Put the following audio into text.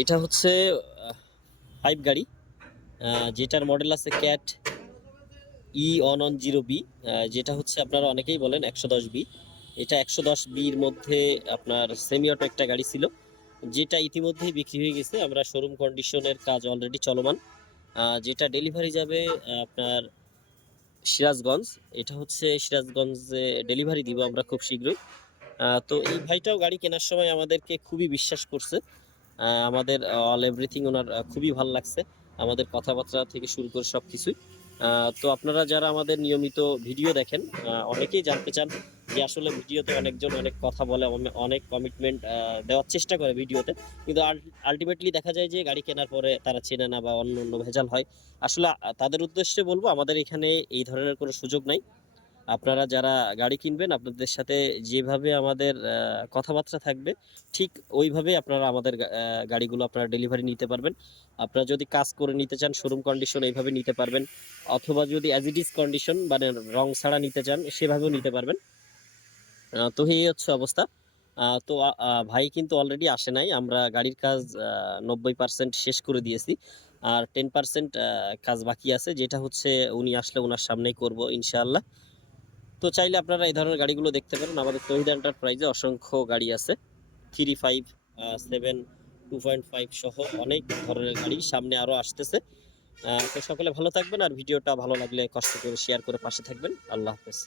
এটা হচ্ছে 5 গাড়ি, যেটার মডেল আছে ক্যাট E110B, যেটা হচ্ছে আপনারা অনেকেই বলেন 110B। এটা 110Bর মধ্যে আপনার সেমি অটো একটা গাড়ি ছিল, যেটা ইতিমধ্যেই বিক্রি হয়ে গেছে। আমরা শোরুম কন্ডিশনের কাজ অলরেডি চলমান, যেটা ডেলিভারি যাবে আপনার সিরাজগঞ্জ। এটা হচ্ছে সিরাজগঞ্জে ডেলিভারি দিব আমরা খুব শীঘ্রই। তো এই ভাইটাও গাড়ি কেনার সময় আমাদেরকে খুবই বিশ্বাস করছে। আমাদের অল এভরিথিং ওনার খুবই ভালো লাগছে, আমাদের কথাবার্তা থেকে শুরু করে সব কিছুই। তো আপনারা যারা আমাদের নিয়মিত ভিডিও দেখেন, অনেকেই জানতে চান যে আসলে ভিডিওতে অনেকজন অনেক কথা বলে, অনেক কমিটমেন্ট দেওয়ার চেষ্টা করে ভিডিওতে, কিন্তু আলটিমেটলি দেখা যায় যে গাড়ি কেনার পরে তারা চেনে না বা অন্য অন্য ভেজাল হয়। আসলে তাদের উদ্দেশ্যে বলবো, আমাদের এখানে এই ধরনের কোনো সুযোগ নাই। আপনারা যারা গাড়ি কিনবেন, আপনাদের সাথে যেভাবে আমাদের কথাবার্তা থাকবে, ঠিক ওইভাবে আপনারা আমাদের গাড়িগুলো আপনারা ডেলিভারি নিতে পারবেন। আপনারা যদি কাজ করে নিতে চান, শোরুম কন্ডিশন এইভাবে নিতে পারবেন, অথবা যদি অ্যাজ ইট ইজ কন্ডিশন মানে রং ছাড়া নিতে চান, সেভাবেও নিতে পারবেন। তো এই হচ্ছে অবস্থা। তো ভাই কিন্তু অলরেডি আসে নাই, আমরা গাড়ির কাজ 90% শেষ করে দিয়েছি, আর 10% কাজ বাকি আছে, যেটা হচ্ছে উনি আসলে ওনার সামনেই করব ইনশাআল্লাহ। তো চাইলে আপনারা এই ধরনের গাড়িগুলো দেখতে পারেন, আমাদের তহিদ এন্টারপ্রাইজে অসংখ্য গাড়ি আছে, 3, 5, 7, 2.5 সহ অনেক ধরনের গাড়ি সামনে আরো আসতেছে। তো সকলে ভালো থাকবেন, আর ভিডিওটা ভালো লাগলে কষ্ট করে শেয়ার করে পাশে থাকবেন। আল্লাহ হাফেজ।